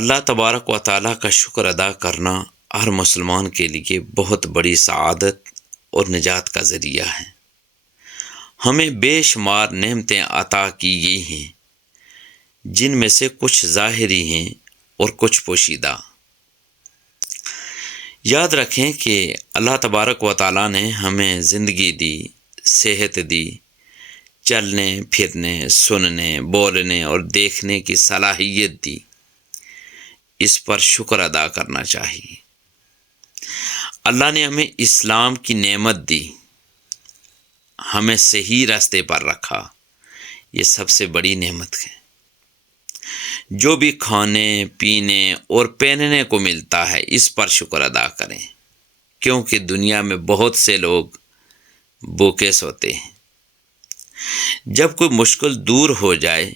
اللہ تبارک و تعالیٰ کا شکر ادا کرنا ہر مسلمان کے لیے بہت بڑی سعادت اور نجات کا ذریعہ ہے۔ ہمیں بے شمار نعمتیں عطا کی گئی ہیں، جن میں سے کچھ ظاہری ہیں اور کچھ پوشیدہ۔ یاد رکھیں کہ اللہ تبارک و تعالیٰ نے ہمیں زندگی دی، صحت دی، چلنے پھرنے، سننے، بولنے اور دیکھنے کی صلاحیت دی۔ اس پر شکر ادا کرنا چاہیے۔ اللہ نے ہمیں اسلام کی نعمت دی، ہمیں صحیح راستے پر رکھا، یہ سب سے بڑی نعمت ہے۔ جو بھی کھانے پینے اور پہننے کو ملتا ہے اس پر شکر ادا کریں، کیونکہ دنیا میں بہت سے لوگ بھوکے سوتے ہیں۔ جب کوئی مشکل دور ہو جائے،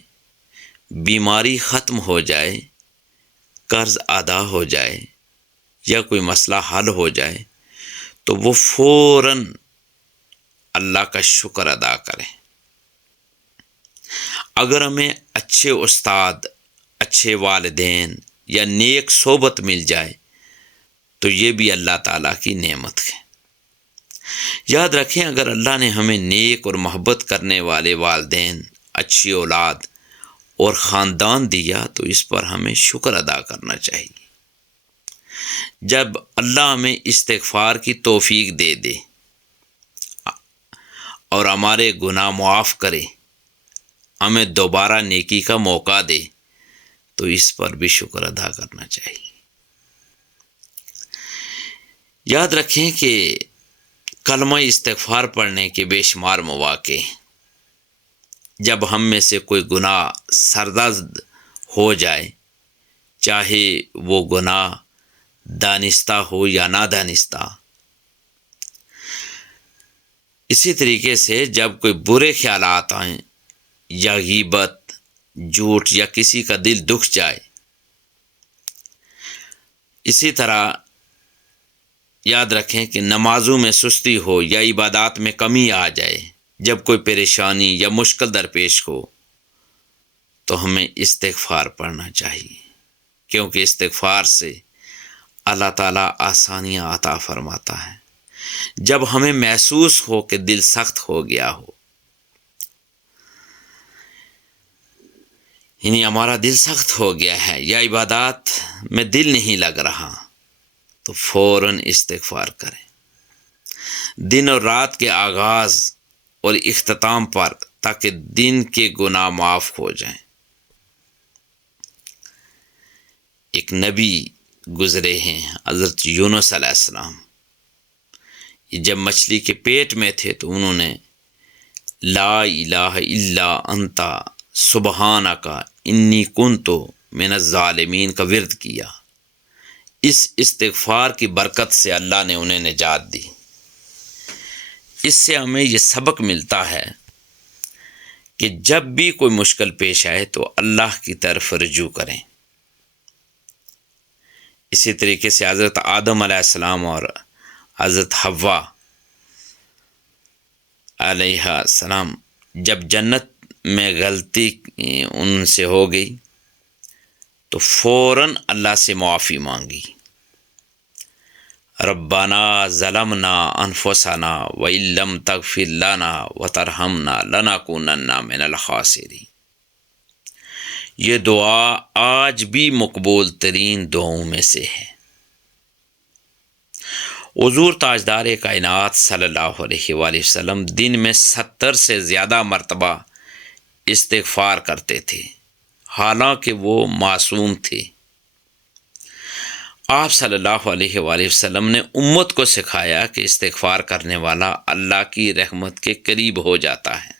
بیماری ختم ہو جائے، قرض ادا ہو جائے یا کوئی مسئلہ حل ہو جائے تو وہ فوراً اللہ کا شکر ادا کریں۔ اگر ہمیں اچھے استاد، اچھے والدین یا نیک صحبت مل جائے تو یہ بھی اللہ تعالیٰ کی نعمت ہے۔ یاد رکھیں، اگر اللہ نے ہمیں نیک اور محبت کرنے والے والدین، اچھی اولاد اور خاندان دیا تو اس پر ہمیں شکر ادا کرنا چاہیے۔ جب اللہ ہمیں استغفار کی توفیق دے دے اور ہمارے گناہ معاف کرے، ہمیں دوبارہ نیکی کا موقع دے تو اس پر بھی شکر ادا کرنا چاہیے۔ یاد رکھیں کہ کلمہ استغفار پڑھنے کے بے شمار مواقع ہیں۔ جب ہم میں سے کوئی گناہ سرزد ہو جائے، چاہے وہ گناہ دانستہ ہو یا نادانستہ، اسی طریقے سے جب کوئی برے خیالات آئیں یا غیبت، جھوٹ یا کسی کا دل دکھ جائے، اسی طرح یاد رکھیں کہ نمازوں میں سستی ہو یا عبادات میں کمی آ جائے، جب کوئی پریشانی یا مشکل درپیش ہو تو ہمیں استغفار پڑھنا چاہیے، کیونکہ استغفار سے اللہ تعالیٰ آسانیاں عطا فرماتا ہے۔ جب ہمیں محسوس ہو کہ دل سخت ہو گیا ہو، یعنی ہمارا دل سخت ہو گیا ہے یا عبادات میں دل نہیں لگ رہا، تو فوراً استغفار کریں۔ دن اور رات کے آغاز اور اختتام پر، تاکہ دن کے گناہ معاف ہو جائیں۔ ایک نبی گزرے ہیں، حضرت یونس علیہ السلام، جب مچھلی کے پیٹ میں تھے تو انہوں نے لا الہ الا انت سبحانک انی کنت من الظالمین کا ورد کیا۔ اس استغفار کی برکت سے اللہ نے انہیں نجات دی۔ اس سے ہمیں یہ سبق ملتا ہے کہ جب بھی کوئی مشکل پیش آئے تو اللہ کی طرف رجوع کریں۔ اسی طریقے سے حضرت آدم علیہ السلام اور حضرت حوا علیہ السلام جب جنت میں غلطی ان سے ہو گئی تو فوراً اللہ سے معافی مانگی۔ ربنا ظلمنا انفسنا وان لم تغفر لنا وترحمنا لنکونن من الخاسرین۔ یہ دعا آج بھی مقبول ترین دعاؤں میں سے ہے۔ حضور تاجدار کائنات صلی اللہ علیہ وآلہ وسلم دن میں 70 سے زیادہ مرتبہ استغفار کرتے تھے، حالانکہ وہ معصوم تھے۔ آپ صلی اللہ علیہ وآلہ وسلم نے امت کو سکھایا کہ استغفار کرنے والا اللہ کی رحمت کے قریب ہو جاتا ہے۔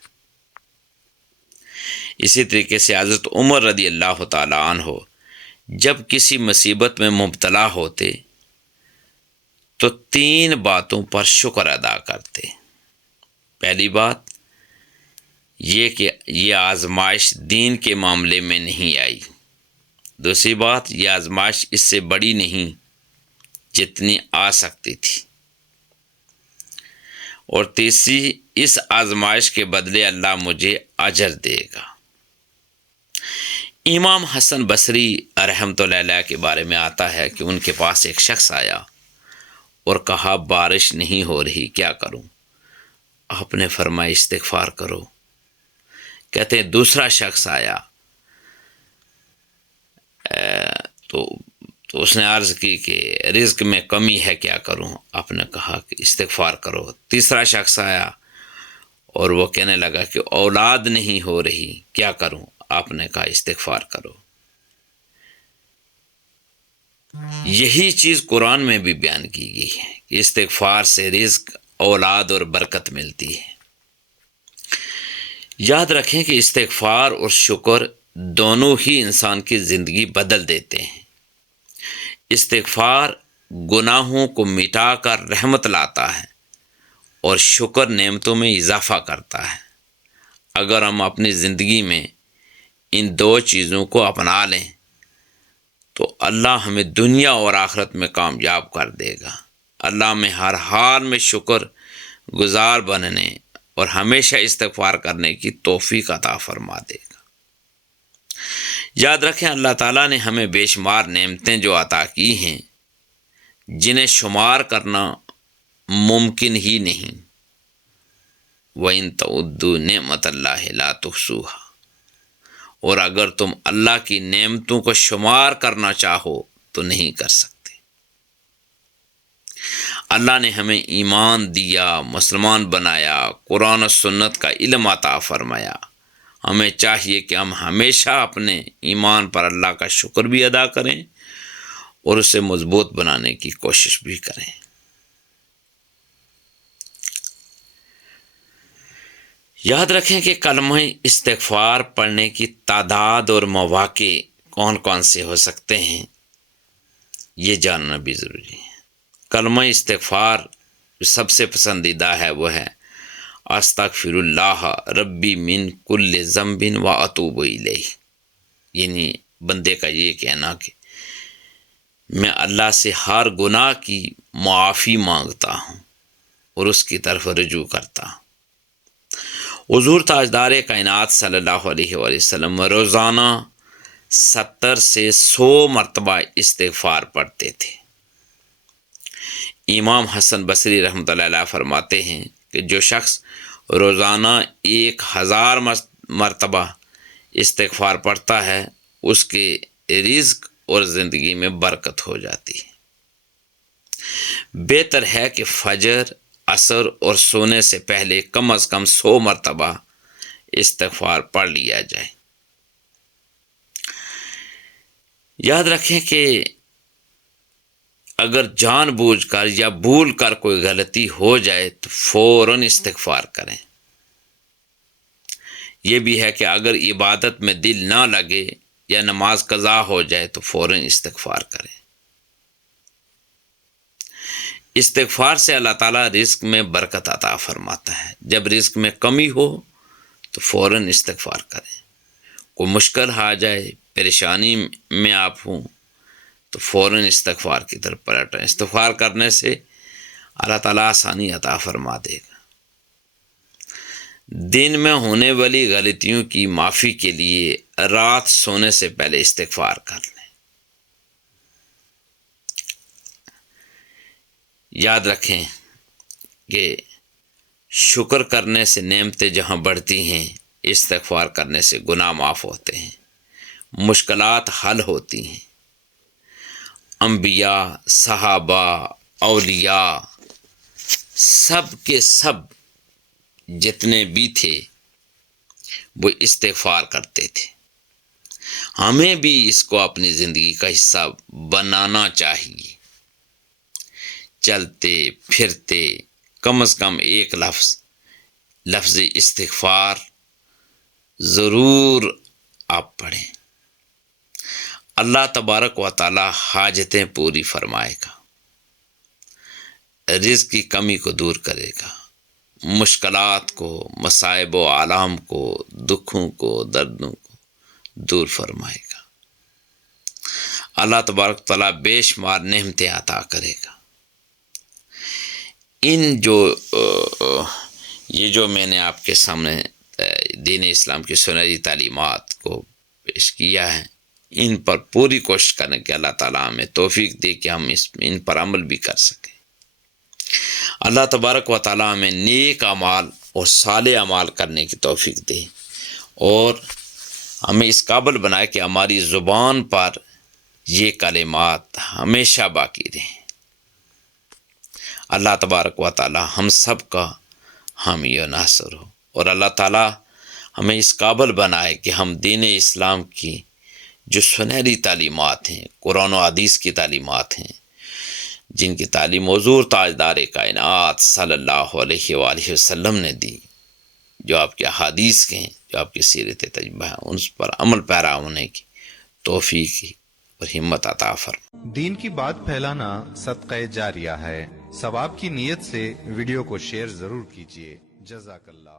اسی طریقے سے حضرت عمر رضی اللہ تعالیٰ عنہ جب کسی مصیبت میں مبتلا ہوتے تو 3 باتوں پر شکر ادا کرتے۔ پہلی بات یہ کہ یہ آزمائش دین کے معاملے میں نہیں آئی۔ دوسری بات، یہ آزمائش اس سے بڑی نہیں جتنی آ سکتی تھی۔ اور تیسری، اس آزمائش کے بدلے اللہ مجھے اجر دے گا۔ امام حسن بصری رحمۃ اللہ علیہ کے بارے میں آتا ہے کہ ان کے پاس ایک شخص آیا اور کہا بارش نہیں ہو رہی، کیا کروں؟ آپ نے فرمایا استغفار کرو۔ کہتے ہیں دوسرا شخص آیا تو اس نے عرض کی کہ رزق میں کمی ہے، کیا کروں؟ آپ نے کہا کہ استغفار کرو۔ تیسرا شخص آیا اور وہ کہنے لگا کہ اولاد نہیں ہو رہی، کیا کروں؟ آپ نے کہا استغفار کرو۔ یہی چیز قرآن میں بھی بیان کی گئی ہے کہ استغفار سے رزق، اولاد اور برکت ملتی ہے۔ یاد رکھیں کہ استغفار اور شکر دونوں ہی انسان کی زندگی بدل دیتے ہیں۔ استغفار گناہوں کو مٹا کر رحمت لاتا ہے اور شکر نعمتوں میں اضافہ کرتا ہے۔ اگر ہم اپنی زندگی میں ان دو چیزوں کو اپنا لیں تو اللہ ہمیں دنیا اور آخرت میں کامیاب کر دے گا۔ اللہ میں ہر حال میں شکر گزار بننے اور ہمیشہ استغفار کرنے کی توفیق عطا فرما دے گا۔ یاد رکھیں اللہ تعالیٰ نے ہمیں بے شمار نعمتیں جو عطا کی ہیں، جنہیں شمار کرنا ممکن ہی نہیں۔ وَإِن تَعُدُّوا نِعْمَتَ اللَّهِ لَا تُحْصُوهَا، اور اگر تم اللہ کی نعمتوں کو شمار کرنا چاہو تو نہیں کر سکتے۔ اللہ نے ہمیں ایمان دیا، مسلمان بنایا، قرآن و سنت کا علم عطا فرمایا۔ ہمیں چاہیے کہ ہم ہمیشہ اپنے ایمان پر اللہ کا شکر بھی ادا کریں اور اسے مضبوط بنانے کی کوشش بھی کریں۔ یاد رکھیں کہ کلمہ استغفار پڑھنے کی تعداد اور مواقع کون کون سے ہو سکتے ہیں، یہ جاننا بھی ضروری ہے۔ کلمہ استغفار جو سب سے پسندیدہ ہے وہ ہے استغفر اللہ ربی من کل ذنب و اتوب الیہ، یعنی بندے کا یہ کہنا کہ میں اللہ سے ہر گناہ کی معافی مانگتا ہوں اور اس کی طرف رجوع کرتا ہوں۔ حضور تاجدار کائنات صلی اللہ علیہ وآلہ وسلم روزانہ 70 سے 100 مرتبہ استغفار پڑھتے تھے۔ امام حسن بصری رحمۃ اللہ علیہ فرماتے ہیں کہ جو شخص روزانہ 1000 مرتبہ استغفار پڑھتا ہے اس کے رزق اور زندگی میں برکت ہو جاتی ہے۔ بہتر ہے کہ فجر، عصر اور سونے سے پہلے کم از کم 100 مرتبہ استغفار پڑھ لیا جائے۔ یاد رکھیں کہ اگر جان بوجھ کر یا بھول کر کوئی غلطی ہو جائے تو فوراً استغفار کریں۔ یہ بھی ہے کہ اگر عبادت میں دل نہ لگے یا نماز قضا ہو جائے تو فوراً استغفار کریں۔ استغفار سے اللہ تعالیٰ رزق میں برکت عطا فرماتا ہے۔ جب رزق میں کمی ہو تو فوراً استغفار کریں۔ کوئی مشکل آ جائے، پریشانی میں آپ ہوں تو فوراً استغفار کی طرف پلٹیں۔ استغفار کرنے سے اللہ تعالیٰ آسانی عطا فرما دے گا۔ دن میں ہونے والی غلطیوں کی معافی کے لیے رات سونے سے پہلے استغفار کر لیں۔ یاد رکھیں کہ شکر کرنے سے نعمتیں جہاں بڑھتی ہیں، استغفار کرنے سے گناہ معاف ہوتے ہیں، مشکلات حل ہوتی ہیں۔ انبیاء، صحابہ، اولیاء، سب کے سب جتنے بھی تھے وہ استغفار کرتے تھے۔ ہمیں بھی اس کو اپنی زندگی کا حصہ بنانا چاہیے۔ چلتے پھرتے کم از کم ایک لفظ استغفار ضرور آپ پڑھیں۔ اللہ تبارک و تعالی حاجتیں پوری فرمائے گا، رزق کی کمی کو دور کرے گا، مشکلات کو، مصائب و آلام کو، دکھوں کو، دردوں کو دور فرمائے گا۔ اللہ تبارک و تعالی بے شمار نعمتیں عطا کرے گا۔ یہ جو میں نے آپ کے سامنے دین اسلام کی سنہری تعلیمات کو پیش کیا ہے، ان پر پوری کوشش کریں کہ اللہ تعالیٰ ہمیں توفیق دے کہ ہم ان پر عمل بھی کر سکیں۔ اللہ تبارک و تعالیٰ ہمیں نیک اعمال اور صالح اعمال کرنے کی توفیق دے، اور ہمیں اس قابل بنائے کہ ہماری زبان پر یہ کلمات ہمیشہ باقی رہیں۔ اللہ تبارک و تعالیٰ ہم سب کا حامی و ناصر ہو، اور اللہ تعالیٰ ہمیں اس قابل بنائے کہ ہم دین اسلام کی جو سنہری تعلیمات ہیں، قرآن و حدیث کی تعلیمات ہیں، جن کی تعلیم حضور تاجدار کائنات صلی اللہ علیہ وآلہ وسلم نے دی، جو آپ کے احادیث کے ہیں، جو آپ کی سیرت طیبہ ہیں، ان پر عمل پیرا ہونے کی توفیق اور ہمت عطا فرمائے۔ دین کی بات پھیلانا صدقہ جاریہ ہے، ثواب کی نیت سے ویڈیو کو شیئر ضرور کیجیے۔ جزاک اللہ۔